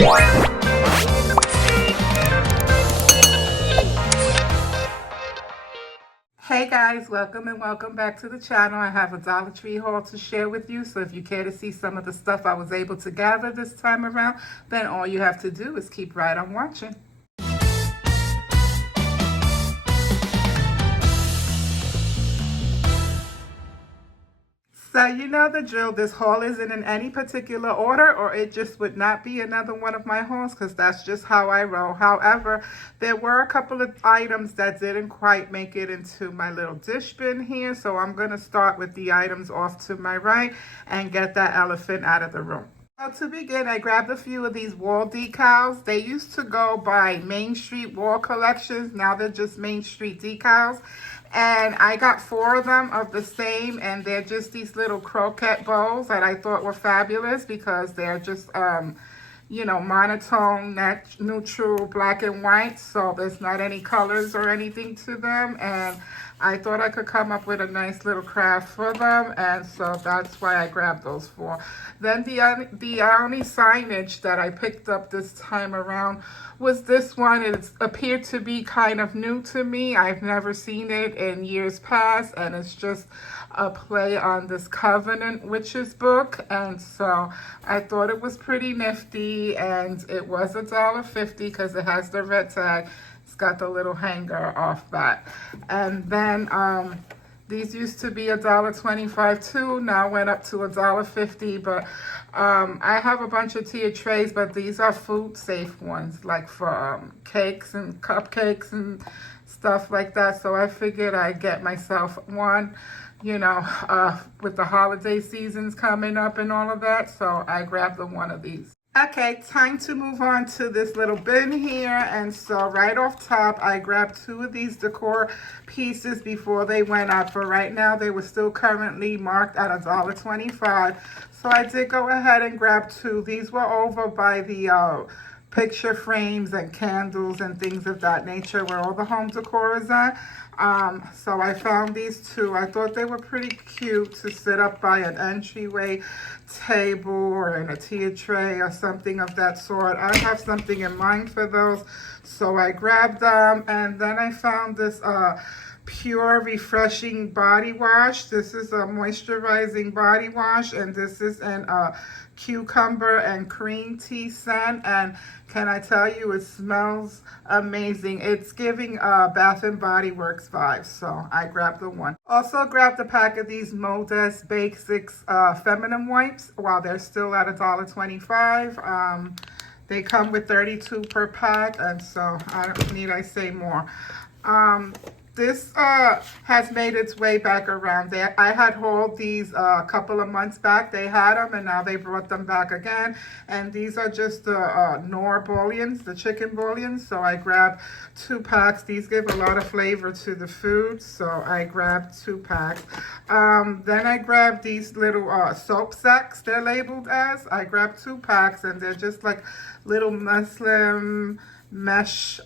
Hey guys, welcome and welcome back to the channel. I have a Dollar Tree haul to share with you. So if you care to see some of the stuff I was able to gather this time around, then all you have to do is keep right on watching. So you know the drill, this haul isn't in any particular order, or it just would not be another one of my hauls because that's just how I roll. However, there were a couple of items that didn't quite make it into my little dish bin here. So I'm going to start with the items off to my right and get that elephant out of the room. So to begin, I grabbed a few of these wall decals. They used to go by Main Street Wall Collections. Now they're just Main Street decals. And I got 4 of them of the same, and they're just these little croquette bowls that I thought were fabulous because they're just, you know, monotone, neutral, black and white. So there's not any colors or anything to them. And I thought I could come up with a nice little craft for them, and so that's why I grabbed those 4. Then the only signage that I picked up this time around was this one. It appeared to be kind of new to me. I've never seen it in years past, and it's just a play on this Covenant Witches book, and so I thought it was pretty nifty, and it was $1.50 because it has the red tag. It's got the little hanger off that. And then these used to be $1.25 too. Now went up to $1.50. But I have a bunch of tea trays, but these are food safe ones, like for cakes and cupcakes and stuff like that. So I figured I'd get myself one, you know, with the holiday seasons coming up and all of that. So I grabbed one of these. Okay, time to move on to this little bin here. And so right off top, I grabbed 2 of these decor pieces before they went up. But right now, they were still currently marked at $1.25. So I did go ahead and grab 2. These were over by the picture frames and candles and things of that nature where all the home decor is at. So I found these 2. I thought they were pretty cute to sit up by an entryway table or in a tea tray or something of that sort. I have something in mind for those, so I grabbed them. And then I found this Pure Refreshing Body Wash. This is a moisturizing body wash, and this is in cucumber and cream tea scent. And can I tell you, it smells amazing. It's giving Bath and Body Works vibes, so I grabbed the one. Also grabbed a pack of these Modest Basics feminine wipes while they're still at $1.25. They come with 32 per pack, and so I don't need I say more. This has made its way back around there. I had hauled these a couple of months back. They had them, and now they brought them back again. And these are just the Nor bouillons, the chicken bouillons. So I grabbed 2 packs. These give a lot of flavor to the food, so I grabbed 2 packs. Then I grabbed these little soap sacks, they're labeled as. I grabbed 2 packs, and they're just like little muslin mesh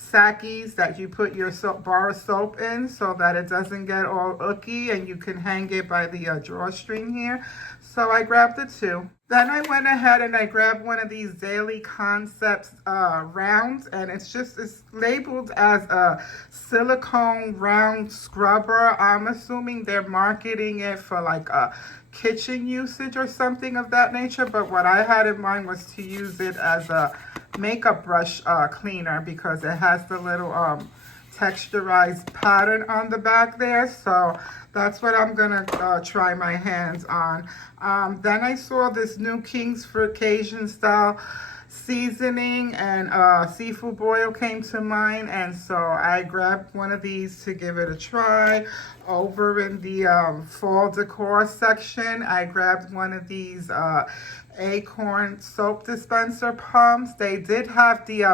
sackies that you put your bar of soap in so that it doesn't get all ooky, and you can hang it by the drawstring here. So I grabbed the 2. Then I went ahead and I grabbed one of these Daily Concepts rounds, and it's labeled as a silicone round scrubber. I'm assuming they're marketing it for like a kitchen usage or something of that nature, but what I had in mind was to use it as a makeup brush cleaner because it has the little texturized pattern on the back there. So that's what I'm gonna try my hands on. Then I saw this new Kingsford Cajun style seasoning, and seafood boil came to mind, and so I grabbed one of these to give it a try. Over in the fall decor section, I grabbed one of these Acorn soap dispenser pumps. They did have the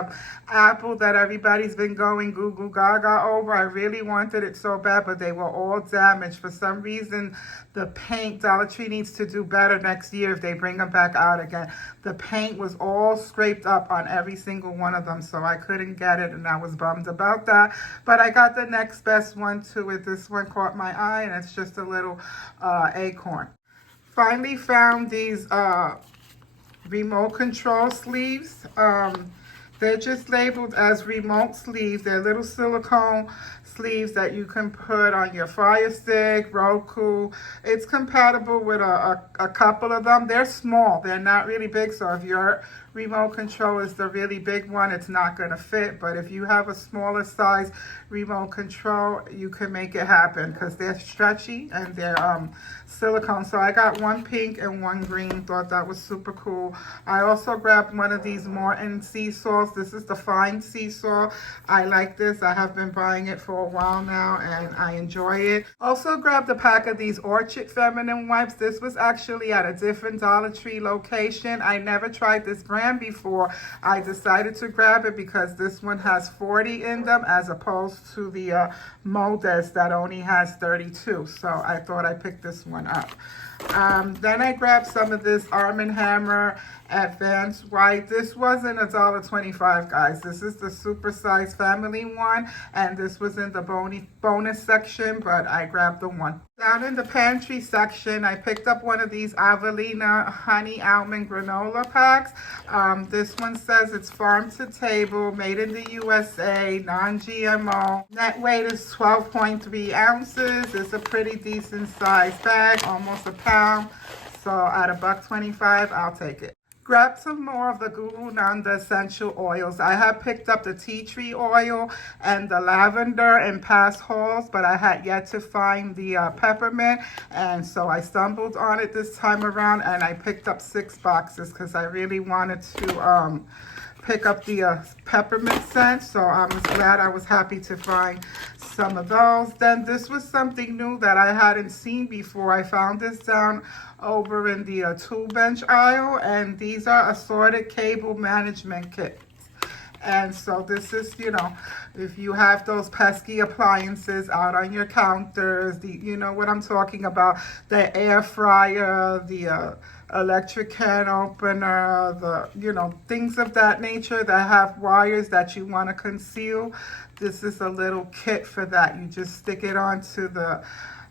apple that everybody's been going goo goo gaga over. I really wanted it so bad, but they were all damaged. For some reason, the paint, Dollar Tree needs to do better next year if they bring them back out again. The paint was all scraped up on every single one of them, so I couldn't get it, and I was bummed about that. But I got the next best one to it. This one caught my eye, and it's just a little acorn. Finally found these remote control sleeves. They're just labeled as remote sleeves. They're little silicone sleeves that you can put on your Fire Stick, Roku. It's compatible with a couple of them. They're small. They're not really big. So if your remote control is the really big one, it's not going to fit. But if you have a smaller size remote control, you can make it happen because they're stretchy and they're silicone. So I got one pink and one green. Thought that was super cool. I also grabbed one of these Morton sea salts. This is the fine sea salt. I like this. I have been buying it for a while now and I enjoy it. Also grabbed a pack of these Orchid feminine wipes. This was actually at a different Dollar Tree location. I never tried this brand before. I decided to grab it because this one has 40 in them as opposed to the Modest that only has 32. So I thought I picked this one up. Then I grabbed some of this Arm & Hammer Advanced White. This wasn't $1.25, guys. This is the super size family one, and this was in the bonus section, but I grabbed the one. Down in the pantry section, I picked up one of these Avelina Honey Almond Granola packs. This one says it's farm to table, made in the USA, non-GMO. Net weight is 12.3 ounces. It's a pretty decent size bag, almost a pound. So at $1.25, I'll take it. Grab some more of the Guru Nanda essential oils. I have picked up the tea tree oil and the lavender in past hauls, but I had yet to find the peppermint, and so I stumbled on it this time around, and I picked up 6 boxes because I really wanted to pick up the peppermint scent, so I was glad I was happy to find some of those. Then this was something new that I hadn't seen before. I found this down over in the tool bench aisle, and these are assorted cable management kits. And so this is, you know, if you have those pesky appliances out on your counters, you know what I'm talking about, the air fryer, the electric can opener, you know, things of that nature that have wires that you want to conceal. This is a little kit for that. You just stick it onto the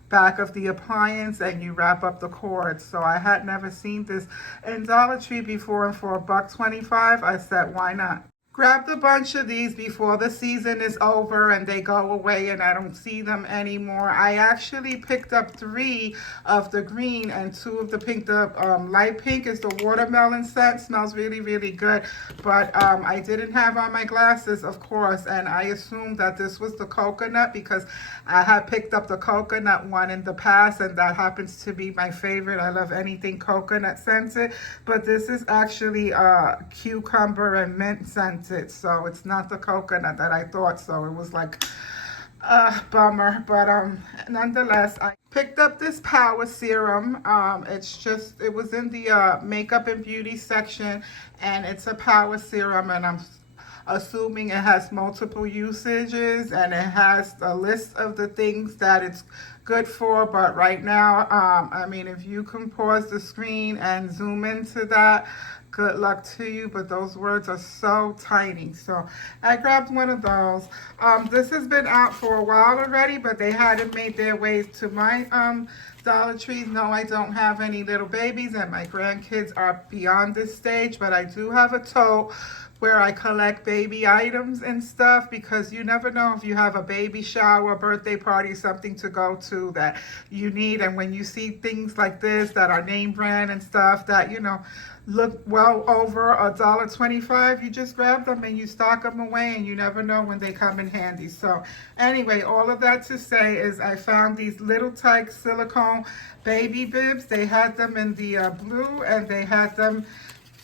back of the appliance and you wrap up the cord. So I had never seen this in Dollar Tree before, and for $1.25, I said, why not? Grabbed a bunch of these before the season is over and they go away and I don't see them anymore. I actually picked up 3 of the green and 2 of the pink. The light pink is the watermelon scent. Smells really, really good. But I didn't have on my glasses, of course, and I assumed that this was the coconut because I had picked up the coconut one in the past, and that happens to be my favorite. I love anything coconut scented, but this is actually cucumber and mint scented. So it's not the coconut that I thought, so it was like bummer. But nonetheless, I picked up this power serum. It was in the makeup and beauty section, and it's a power serum, and I'm assuming it has multiple usages, and it has a list of the things that it's good for. But right now, I mean, if you can pause the screen and zoom into that, good luck to you, but those words are so tiny. So I grabbed one of those. This has been out for a while already, but they hadn't made their way to my Dollar Trees. No, I don't have any little babies, and my grandkids are beyond this stage, but I do have a tote where I collect baby items and stuff, because you never know if you have a baby shower, birthday party, something to go to that you need. And when you see things like this that are name brand and stuff that, you know, look well over $1.25, you just grab them and you stock them away, and you never know when they come in handy. So anyway, all of that to say is I found these little tight silicone baby bibs. They had them in the blue, and they had them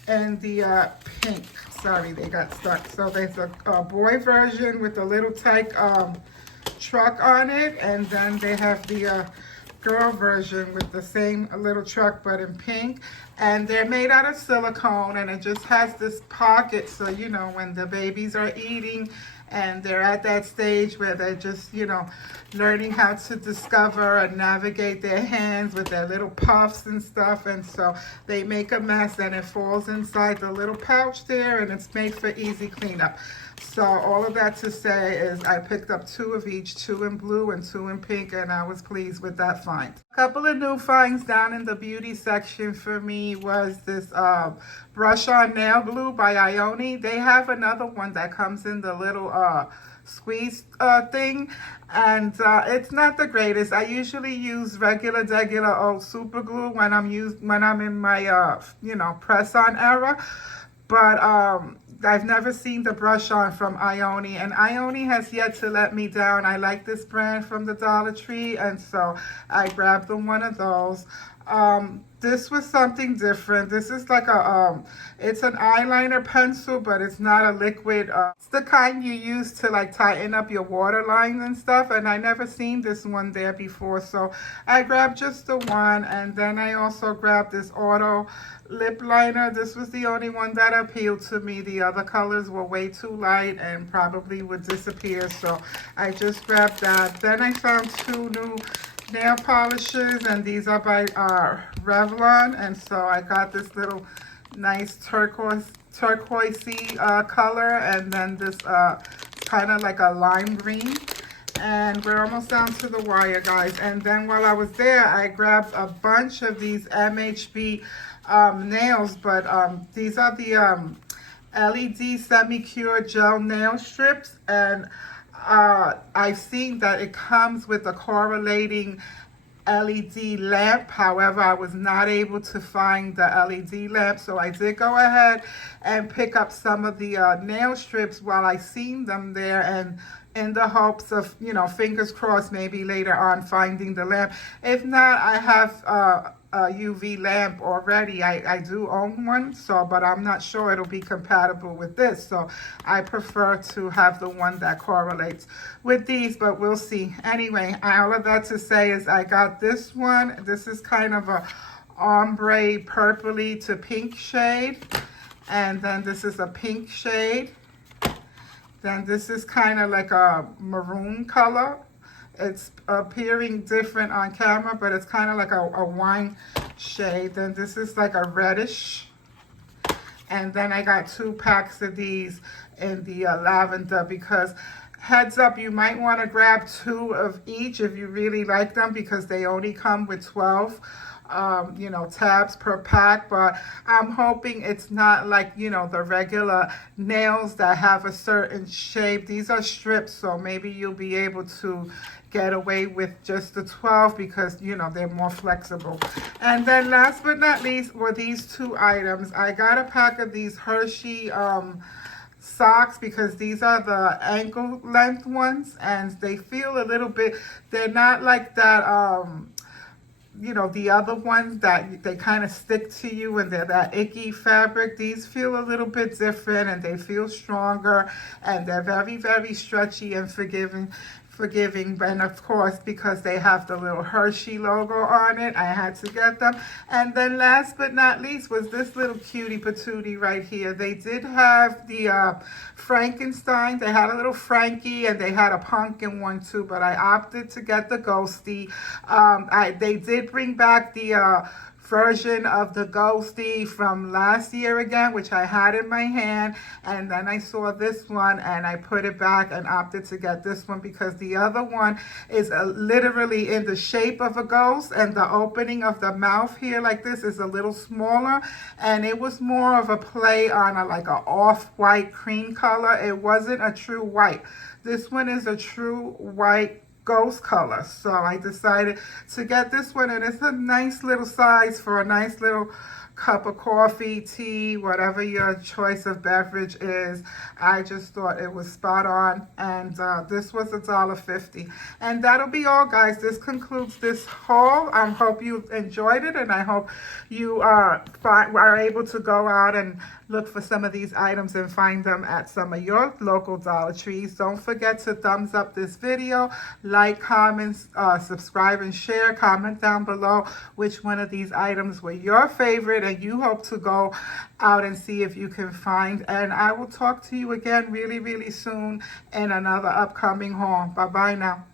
in the pink. Sorry, they got stuck. So there's a boy version with a little tight truck on it, and then they have the girl version with the same little truck but in pink, and they're made out of silicone, and it just has this pocket, so you know when the babies are eating and they're at that stage where they're just, you know, learning how to discover and navigate their hands with their little puffs and stuff, and so they make a mess and it falls inside the little pouch there, and it's made for easy cleanup. So all of that to say is I picked up 2 of each, 2 in blue and 2 in pink, and I was pleased with that find. A couple of new finds down in the beauty section for me was this brush on nail glue by Ione. They have another one that comes in the little squeeze thing, and it's not the greatest. I usually use regular old super glue when I'm in my press on era, but I've never seen the brush on from Ione, and Ione has yet to let me down. I like this brand from the Dollar Tree, and so I grabbed them one of those. This was something different. This is like it's an eyeliner pencil, but it's not a liquid. It's the kind you use to like tighten up your waterline and stuff, and I never seen this one there before, so I grabbed just the one, and then I also grabbed this auto lip liner. This was the only one that appealed to me. The other colors were way too light and probably would disappear, so I just grabbed that. Then I found 2 new nail polishes, and these are by Revlon, and so I got this little nice turquoisey color, and then this kind of like a lime green. And we're almost down to the wire, guys. And then while I was there, I grabbed a bunch of these MHB nails, but these are the LED semi-cure gel nail strips, and I've seen that it comes with a correlating LED lamp. However, I was not able to find the LED lamp, so I did go ahead and pick up some of the nail strips while I seen them there, and in the hopes of, fingers crossed, maybe later on finding the lamp. If not, I have a UV lamp already. I do own one, but I'm not sure it'll be compatible with this, so I prefer to have the one that correlates with these, but we'll see. Anyway, all of that to say is I got this one. This is kind of a ombre purpley to pink shade, and then this is a pink shade. Then this is kind of like a maroon color. It's appearing different on camera, but it's kind of like a wine shade. Then this is like a reddish. And then I got 2 packs of these in the lavender, because heads up, you might want to grab 2 of each if you really like them, because they only come with 12 tabs per pack. But I'm hoping it's not like, the regular nails that have a certain shape. These are strips, so maybe you'll be able to get away with just the 12, because they're more flexible. And then last but not least were these 2 items. I got a pack of these Hershey socks, because these are the ankle length ones, and they feel a little bit, they're not like that the other ones that they kind of stick to you and they're that icky fabric. These feel a little bit different, and they feel stronger, and they're very, very stretchy and forgiving. And of course, because they have the little Hershey logo on it, I had to get them. And then last but not least was this little cutie patootie right here. They did have the Frankenstein. They had a little Frankie, and they had a pumpkin one too, but I opted to get the ghosty. They did bring back the version of the ghosty from last year again, which I had in my hand, and then I saw this one and I put it back and opted to get this one, because the other one is literally in the shape of a ghost, and the opening of the mouth here like this is a little smaller, and it was more of a play on like a off-white cream color. It wasn't a true white. This one is a true white ghost color, so I decided to get this one, and it's a nice little size for a nice little cup of coffee, tea, whatever your choice of beverage is. I just thought it was spot on, and this was $1.50. And that'll be all, guys. This concludes this haul. I hope you enjoyed it, and I hope you are able to go out and look for some of these items and find them at some of your local Dollar Trees. Don't forget to thumbs up this video, like, comment, subscribe, and share. Comment down below which one of these items were your favorite and you hope to go out and see if you can find. And I will talk to you again really, really soon in another upcoming haul. Bye-bye now.